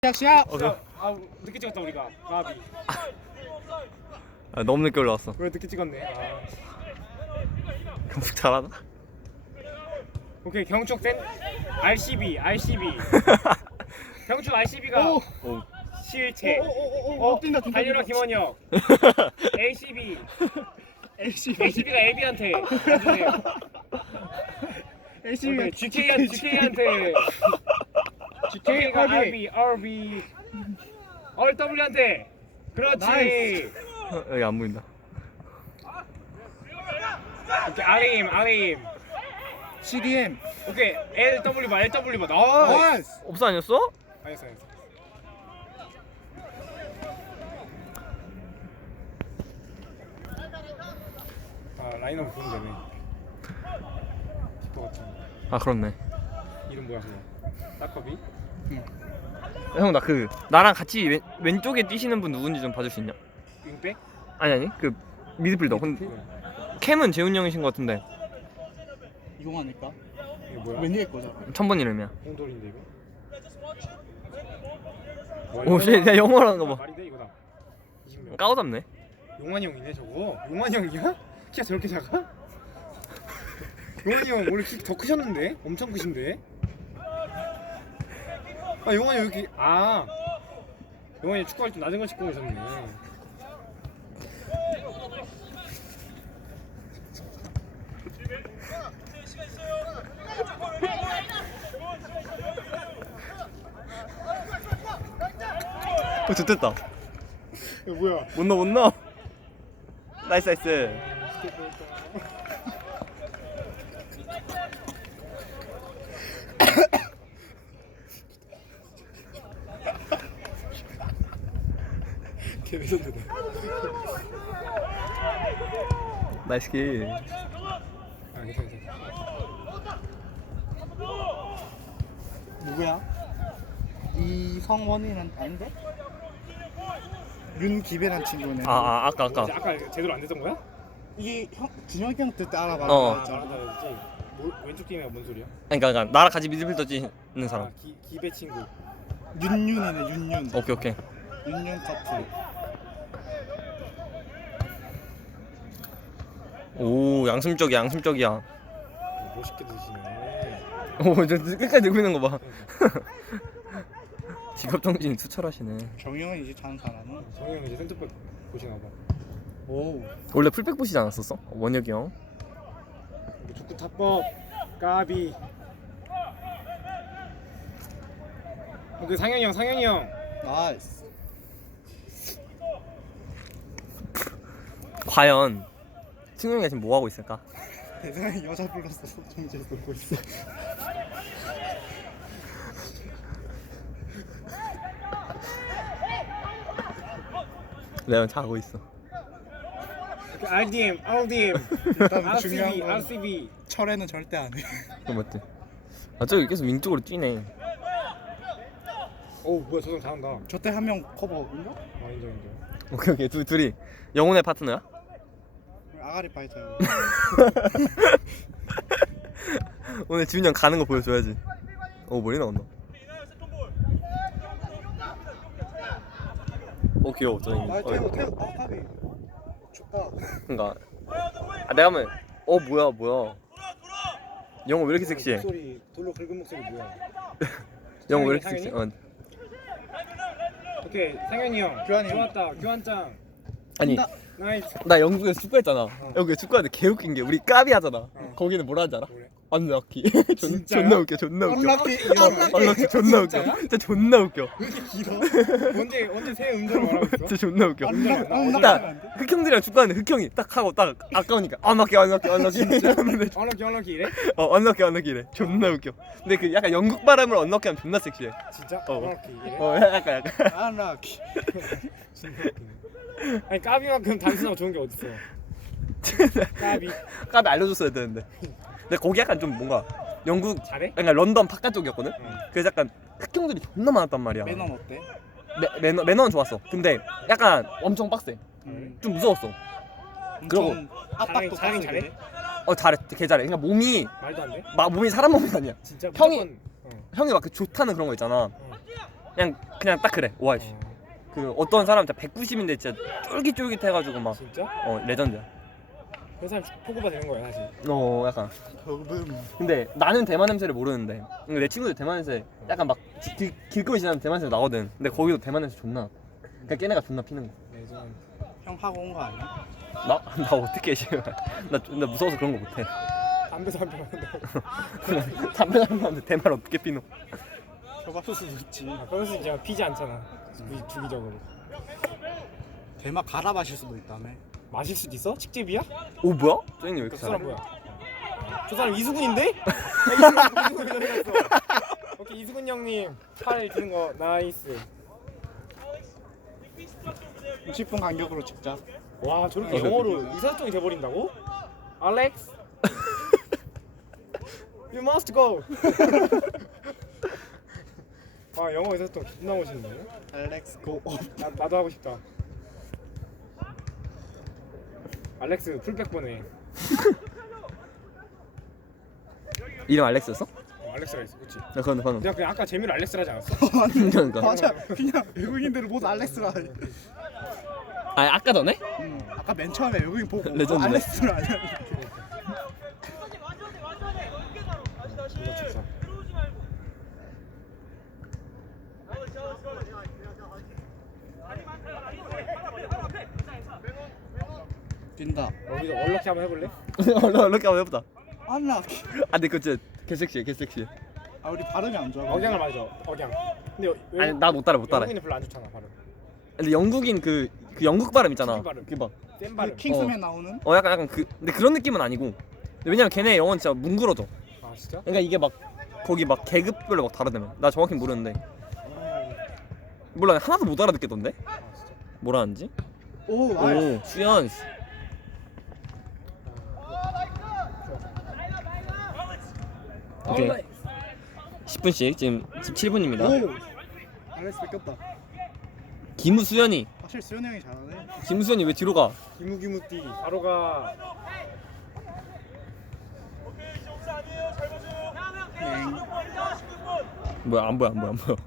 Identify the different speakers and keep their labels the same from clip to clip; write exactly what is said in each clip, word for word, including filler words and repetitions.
Speaker 1: 시작 시작.
Speaker 2: 어, 그,
Speaker 3: 아 늦게 찍었다 우리가. 까비.
Speaker 2: 아, 너무 늦게 올라왔어.
Speaker 3: 왜 늦게 찍었네. 아.
Speaker 2: 경숙 잘하나?
Speaker 3: 오케이 경축 센 알씨비 알씨비. 경축 알씨비가
Speaker 1: 오.
Speaker 2: 오.
Speaker 3: 실체.
Speaker 1: 오오오오 뛴다 뛴다.
Speaker 3: 달려라 김원혁. 에이씨비
Speaker 1: 엘씨비
Speaker 3: 에이씨비가 에이비한테 해주세요.
Speaker 1: 엘씨비가
Speaker 3: GK한 GK한테 GK가 알비 알비 얼더블유한테. 그렇지.
Speaker 1: 나이스.
Speaker 2: 어, 여기 안 보인다.
Speaker 3: 오케이 아림 아림.
Speaker 1: 씨디엠.
Speaker 3: 오케이 엘더블유 봐 엘더블유 봐. 나이스.
Speaker 1: 나이스.
Speaker 2: 없어 아니었어?
Speaker 3: 알겠어 알겠어. 아 라인업 보면 되네. 키퍼 같은
Speaker 2: 아 그렇네.
Speaker 3: 이름 뭐야 그거? 따커비?
Speaker 2: 형 나 그 나랑 같이 왼, 왼쪽에 뛰시는 분 누군지 좀 봐줄 수 있냐?
Speaker 3: 윙백?
Speaker 2: 아니 아니 그 미드필더. 근데 캠은 재훈 형이신 것 같은데
Speaker 1: 이거 아닐까?
Speaker 3: 이거 뭐야?
Speaker 1: 웬일 거잖아.
Speaker 2: 천번 이름이야.
Speaker 3: 홍돌인데 이거?
Speaker 2: 오 씨, 내가 영어로 하는 거 봐.
Speaker 3: 말이 돼 이거다. 이십 명.
Speaker 2: 까오잡네.
Speaker 3: 용환이 형이네 저거. 용환이 형이야? 키가 저렇게 작아? 용환이 형 원래 키 더 크셨는데? 엄청 크신데? 아 용환이 형 여기 아 용환이 축구할 때 낮은 걸 신고 계셨네.
Speaker 2: 어 좋됐다.
Speaker 3: 이거 뭐야?
Speaker 2: 못 넣어 못 넣어. 나이스 나이스.
Speaker 3: 걔 레전드다.
Speaker 2: 나이스 킬.
Speaker 3: 아 괜찮아 괜찮아.
Speaker 1: 누구야? 이성원이란 아닌데? 윤기배란 친구네.
Speaker 2: 아, 아 아까 아까.
Speaker 3: 이제 아까 제대로 안 됐던 거야?
Speaker 1: 이게 형 준혁이 형 그때 알아봐.
Speaker 2: 어.
Speaker 3: 아 잘한다 그랬지. 뭐, 왼쪽 팀이야 뭔 소리야?
Speaker 2: 아니 그러니까, 그러니까 나랑 같이 미드필더 뛰는 사람.
Speaker 3: 아, 기, 기배 친구.
Speaker 1: 윤윤이네 윤윤.
Speaker 2: 오케이 오케이.
Speaker 1: 윤윤 커플.
Speaker 2: 오 양심적이야 양심적이야.
Speaker 3: 어, 멋있게 드시네.
Speaker 2: 오 저 끝까지 들고 있는 거 봐. 직업 정신이 투철하시네.
Speaker 1: 정영은 이제 자는 사람은.
Speaker 3: 정희 형 이제 센터백 보시나 봐.
Speaker 1: 오.
Speaker 2: 원래 풀백 보시지 않았었어? 원혁이 형.
Speaker 3: 이게 축구 탑법 까비. 오케이 상현이 형 상현이 형.
Speaker 1: 나이스.
Speaker 2: 과연 승용이가 지금 뭐 하고 있을까?
Speaker 1: 대상이 여자 불렀어. 소통제 쏘고 있어.
Speaker 2: 레온 자고 있어.
Speaker 3: 오케이, 알디엠 알디엠
Speaker 1: 일단 중요한
Speaker 3: 알씨비
Speaker 1: 건
Speaker 3: 알씨비.
Speaker 1: 철에는 절대 안 해.
Speaker 2: 그거 맞지? 아 저기 계속 윙쪽으로 뛰네.
Speaker 3: 오 뭐야 저 사람 잘한다.
Speaker 1: 저때 한 명 커버인가?
Speaker 3: 아 인정 인정.
Speaker 2: 오케이 오케이 두, 둘이 영혼의 파트너야?
Speaker 1: 아가리 파이터.
Speaker 2: 오늘 지훈이 형 가는 거 보여줘야지. 오 머리 나온다. 오 귀여워 저 형님.
Speaker 1: 아 태우 태우 아 파비. 좋다.
Speaker 2: 그니까 아 내가 하면 어 뭐야 뭐야 영어 왜 이렇게 섹시해?
Speaker 3: 목소리 돌로 긁은 목소리 뭐야?
Speaker 2: 영어 왜 이렇게
Speaker 3: 상현이?
Speaker 2: 섹시해? 어.
Speaker 3: 오케이 상현이 형.
Speaker 1: 교환이 형.
Speaker 3: 좋았다 교환장.
Speaker 2: 아니
Speaker 1: 나-
Speaker 3: 나이스.
Speaker 2: 나 영국에서 축구했잖아. 여기 축구하는데 개 웃긴 게 우리 까비 하잖아.
Speaker 3: 어.
Speaker 2: 거기는 뭐라 하는지 알아?
Speaker 3: 그래?
Speaker 2: 언럭키. 존-
Speaker 3: 진짜요?
Speaker 2: 존나 웃겨 존나 웃겨.
Speaker 1: 언락키.
Speaker 2: 어, 언럭키 존나 웃겨.
Speaker 3: 진짜야?
Speaker 2: 진짜 존나 웃겨.
Speaker 3: 왜 이렇게 길어? 언제 언제 새 음절을 말하고 있어?
Speaker 2: 진짜 존나 웃겨.
Speaker 1: 언락 언락
Speaker 2: 딱
Speaker 1: 안 돼?
Speaker 2: 흑형들이랑 축구하는데 흑형이 딱 하고 딱 아까우니까 언럭키 언럭키 언럭키 이러는데
Speaker 3: 언럭키 언럭키 이래?
Speaker 2: 어 언럭키 언럭키 이래. 존나 웃겨. 근데 그 약간 영국 발음으로 언럭키 하면 존나 섹시해.
Speaker 3: 진짜?
Speaker 2: 어.
Speaker 3: 언럭키 이래?
Speaker 2: 어 약간 약간.
Speaker 1: 안락키.
Speaker 3: 진짜 웃기네. 아니 까비만큼 단순하고 좋은 게 어딨어? 까비.
Speaker 2: 까비 알려줬어야 되는데. 근데 거기 약간 좀 뭔가 영국
Speaker 3: 잘해?
Speaker 2: 그러니까 런던 바깥쪽이었거든.
Speaker 3: 응.
Speaker 2: 그래서 약간 흑형들이 존나 많았단 말이야.
Speaker 1: 매너는 어때?
Speaker 2: 매, 매너 매너는 좋았어. 근데 약간 엄청 빡세.
Speaker 1: 음.
Speaker 2: 좀 무서웠어. 그리고
Speaker 1: 엄청 압박도
Speaker 3: 자랑이
Speaker 1: 빡세게.
Speaker 3: 잘해?
Speaker 2: 어 잘해, 개 잘해. 그러니까 몸이
Speaker 3: 말도 안 돼?
Speaker 2: 막 몸이 사람 몸이 아니야.
Speaker 3: 진짜
Speaker 2: 형이-
Speaker 3: 무조건, 어.
Speaker 2: 형이 막 그 좋다는 그런 거 있잖아. 그냥 그냥 딱 그래. 오아이씨.
Speaker 3: 어,
Speaker 2: 그 어떤 사람 진짜 백구십인데 진짜 쫄깃쫄깃해가지고 막
Speaker 3: 진짜?
Speaker 2: 어 레전드야.
Speaker 3: 그 사람 포고가 되는 거야 사실.
Speaker 2: 어 약간.
Speaker 1: 금
Speaker 2: 근데 나는 대만 냄새를 모르는데 근데 내 친구들 대만 냄새 약간 막 지- 길, 길거리 지나면 대만 냄새 나거든. 근데 거기도 대만 냄새 존나. 그냥 걔네가 존나 피는 거.
Speaker 3: 레전.
Speaker 1: 형 하고 온 거 아니야?
Speaker 2: 나? 나 어떻게 해? 나, 나 무서워서 그런 거 못해.
Speaker 3: 담배 담배 한다고.
Speaker 2: 담배 담배하는데 대만 어떻게 피노?
Speaker 1: 혀밥소스 있지.
Speaker 3: 아, 그것은 진짜 피지 않잖아. 주- 주기적으로.
Speaker 1: 대마 갈아 마실 수도 있다며.
Speaker 3: 마실 수도 있어? 직제비야?
Speaker 2: 오 뭐야? 쩌잉이 왜
Speaker 3: 그
Speaker 2: 이렇게
Speaker 3: 사람
Speaker 2: 잘해?
Speaker 3: 뭐야? 저 사람 이수근인데? 야, 이수근, 이수근 어디 갔어? 오케이 이수근 형님 팔 드는 거 나이스.
Speaker 1: 육십 분 간격으로 찍자.
Speaker 3: 와 저렇게
Speaker 2: 어,
Speaker 3: 영어로 의사소통이 돼버린다고? 알렉스 You must go. 아 영어 의사소통 존나 멋있네.
Speaker 1: 알렉스 고.
Speaker 3: 나, 나도 하고 싶다. 알렉스 풀백 보내.
Speaker 2: 이름 알렉스였어?
Speaker 3: 어, 알렉스가 있어 그치?
Speaker 2: 나 그건 방금.
Speaker 3: 내가 그냥 아까 재미로 알렉스라 하지 않았어?
Speaker 2: 그러니까.
Speaker 1: 맞아. 그냥 외국인들을 모두 알렉스라. 해.
Speaker 2: 아 아까 전에?
Speaker 1: 응. 아까 맨 처음에 외국인 보고
Speaker 2: 레전드네.
Speaker 1: 어, 알렉스라 아니야.
Speaker 3: 존나 축사.
Speaker 1: 뛴다.
Speaker 3: 여기서 얼럭키 한번 해볼래?
Speaker 2: 얼른 얼른 한번 해보자.
Speaker 1: 안나.
Speaker 2: 아 근데 그거 진짜 개섹시해 개섹시해.
Speaker 1: 아 우리 발음이 안 좋아.
Speaker 3: 억양을 맞아 억양. 근데 여- 외국-
Speaker 2: 아니 나 못 따라 못 따라.
Speaker 3: 영국인은 별로 안 좋잖아 발음.
Speaker 2: 근데 영국인 그, 그 영국 발음 있잖아.
Speaker 3: 특이 발음.
Speaker 2: 그 막.
Speaker 3: 센
Speaker 1: 그
Speaker 3: 발음.
Speaker 1: 킹스맨 나오는?
Speaker 2: 어 약간 약간 그 근데 그런 느낌은 아니고. 근데 왜냐면 걔네 영어는 진짜 뭉그러져.
Speaker 3: 아 진짜?
Speaker 2: 그러니까 이게 막 거기 막 계급별로 막 다르다며. 나 정확히 모르는데. 몰라 하나도 못 알아듣겠던데?
Speaker 3: 아 진짜?
Speaker 2: 뭐라는지?
Speaker 1: 오, 나이스.
Speaker 2: 오 수연. 오케이. 십 분씩 지금 십칠 분입니다.
Speaker 1: 오. 알렉스 뺏겼다.
Speaker 2: 김수연이.
Speaker 1: 확실히 수현 형이 잘하네.
Speaker 2: 김수연이 왜 뒤로 가?
Speaker 3: 기무기무띠 바로 가.
Speaker 1: 네.
Speaker 2: 뭐야 안 보여 안 보여 안 보여.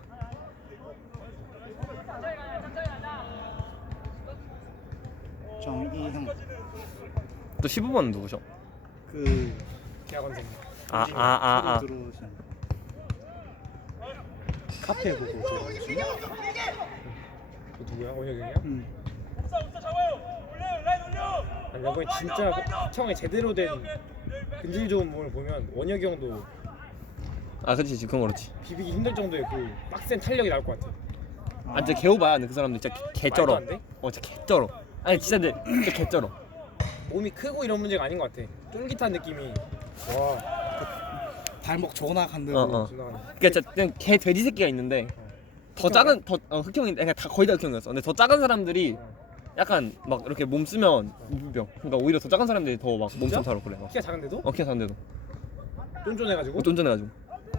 Speaker 1: 정이형.
Speaker 2: 또 십오 번 누구셔?
Speaker 1: 그
Speaker 3: 대학원생.
Speaker 2: 아 아 아 아.
Speaker 1: 들어오신. 카페 보고 들어오신.
Speaker 3: 그 누구야? 원혁이냐?
Speaker 1: 음.
Speaker 3: 아니 이번에 진짜 형의 제대로 된 근질 좋은 몸을 보면 원혁이 형도
Speaker 2: 아 그렇지 지금 그렇지.
Speaker 3: 비비기 힘들 정도의 그 빡센 탄력이 나올 것 같아.
Speaker 2: 아 진짜 개오바야 근데 그 사람들 진짜 개- 개쩔어.
Speaker 3: 말도 안 돼?
Speaker 2: 어 진짜 개쩔어. 아니 진짜 근데 진짜 개쩔어.
Speaker 3: 몸이 크고 이런 문제가 아닌 것 같아. 쫄깃한 느낌이. 와.
Speaker 1: 발목 존나 간대고.
Speaker 2: 어, 어.
Speaker 3: 지나가네.
Speaker 2: 그러니까 진짜 그냥 개 돼지 새끼가 있는데 더 작은 더 어, 흑형인데 그냥 다 거의 다 흑형이었어. 근데 더 작은 사람들이 약간 막 이렇게 몸 쓰면 무병. 그러니까 오히려 더 작은 사람들이 더 막 몸
Speaker 3: 진짜?
Speaker 2: 좀 사러 그래. 막.
Speaker 3: 키가 작은데도
Speaker 2: 어 키가 작은데도
Speaker 3: 쫀쫀해가지고
Speaker 2: 쫀쫀해가지고.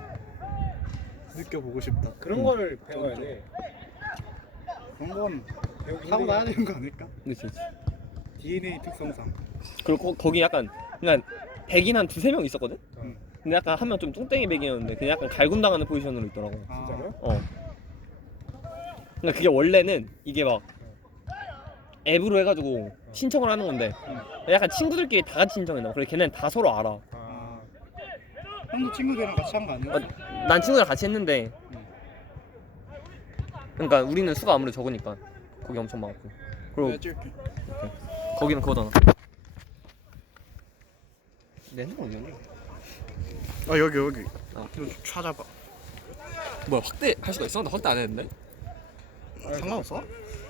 Speaker 1: 느껴보고 싶다.
Speaker 3: 그런
Speaker 2: 음.
Speaker 3: 거를 배워야 돼.
Speaker 1: 그런 건
Speaker 3: 배우기
Speaker 1: 하고 나야
Speaker 3: 힘들긴
Speaker 1: 되는 거 아닐까?
Speaker 2: 그렇지 그렇지.
Speaker 1: 디엔에이 특성상.
Speaker 2: 그리고 거, 거기 약간 그냥 백인 한 두세 명 있었거든?
Speaker 3: 응.
Speaker 2: 근데 약간 한 명 좀 뚱땡이 백이었는데 그냥 약간 갈굼당하는 포지션으로 있더라고.
Speaker 1: 아,
Speaker 3: 진짜로?
Speaker 2: 어. 그러니까 그게 원래는 이게 막 앱으로 해가지고 신청을 하는 건데 약간 친구들끼리 다 같이 신청했나 봐. 그래 걔네는 다 서로 알아.
Speaker 3: 아,
Speaker 1: 형도 친구들이랑 같이 한 거 아니야?
Speaker 2: 어, 난 친구랑 같이 했는데 그러니까 우리는 수가 아무래도 적으니까 거기 엄청 많고 그리고
Speaker 1: 내가 찍을게.
Speaker 2: 거기는 그거잖아. 내 핸드폰 어디였니?
Speaker 1: 아 여기 여기.
Speaker 2: 아.
Speaker 1: 이거 좀 찾아봐.
Speaker 2: 뭐야 확대 할 수가 있어? 나 확대 안 했는데?
Speaker 1: 아, 상관없어?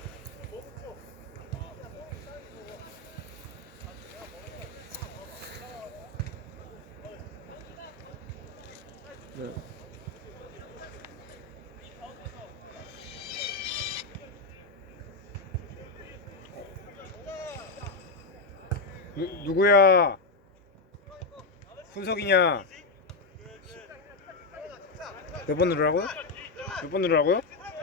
Speaker 2: 네.
Speaker 3: 누, 누구야? 훈석이냐? 몇 번 누르라고요? 몇 번 누르라고요?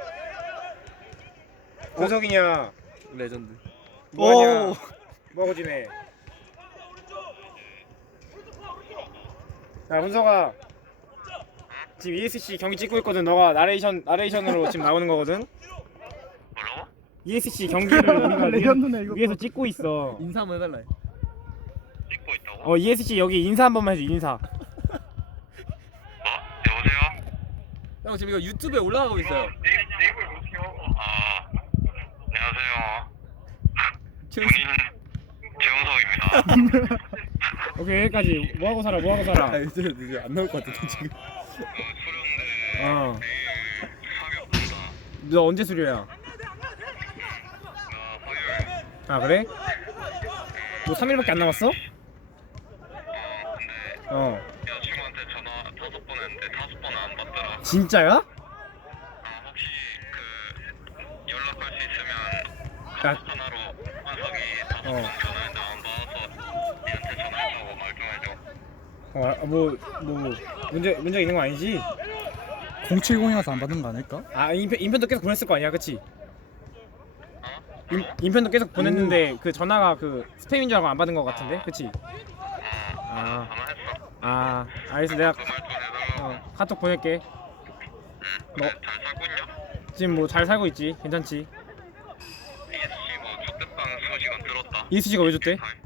Speaker 3: 훈석이냐?
Speaker 2: 레전드.
Speaker 3: 뭐하냐? 뭐하고 지내? 야 훈석아 지금 이에스씨 경기 찍고 있거든. 너가 나레이션 나레이션으로 지금 나오는 거거든.
Speaker 4: 뭐라고?
Speaker 3: 이에스씨 경기를 우리가
Speaker 1: 레전드네, 이거.
Speaker 3: 위에서, 위에서 찍고 있어.
Speaker 2: 인사 한번 해달라.
Speaker 4: 찍고 있다고?
Speaker 3: 어 이에스씨 여기 인사 한 번만 해줘. 인사.
Speaker 4: 어? 여보세요?
Speaker 2: 형 지금 이거 유튜브에 올라가고 있어요.
Speaker 4: 네, 네이버에 어떻게 하고? 아, 안녕하세요.
Speaker 2: 지금
Speaker 4: 본인 최은석입니다.
Speaker 3: 오케이 여기까지. 뭐 하고 살아? 뭐 하고 살아?
Speaker 2: 아 이제 이제 안 나올 것 같아 지금.
Speaker 4: 수련대
Speaker 3: 어.
Speaker 4: 내일 사격한다.
Speaker 3: 너 언제 수료야?
Speaker 4: 나 화요일.
Speaker 3: 아 그래? 너 삼 일밖에 안 남았어?
Speaker 4: 어, 근데
Speaker 3: 어.
Speaker 4: 여자친구한테 전화 다섯 번 했는데 다섯 번은 안 받더라.
Speaker 3: 진짜야?
Speaker 4: 아, 혹시 그 연락할 수 있으면
Speaker 3: 야,
Speaker 4: 전화로 은석이 다섯
Speaker 3: 어.
Speaker 4: 번 전화했는데 안 받아서 니한테 전화했다고 말 좀 해줘.
Speaker 3: 어, 뭐, 뭐 문제 문제 있는 거 아니지?
Speaker 1: 공칠공이라서 안 받는 거 아닐까?
Speaker 3: 아 인편, 인편도 계속 보냈을 거 아니야, 그치?
Speaker 4: 어?
Speaker 3: 인, 인편도 계속 보냈는데 그 전화가 그 스팸인 줄 알고 안 받은 거 같은데, 그치?
Speaker 4: 어,
Speaker 3: 아,
Speaker 4: 전화했어.
Speaker 3: 아, 알겠어, 내가
Speaker 4: 그 말 좀 해달라고.
Speaker 3: 어, 카톡 보낼게.
Speaker 4: 너 잘 살고 있냐?
Speaker 3: 지금 뭐 잘 살고 있지, 괜찮지?
Speaker 4: 이에스씨 뭐 족대빵 소식은 들었다.
Speaker 3: 이수지가 왜 줬대?
Speaker 4: 잘.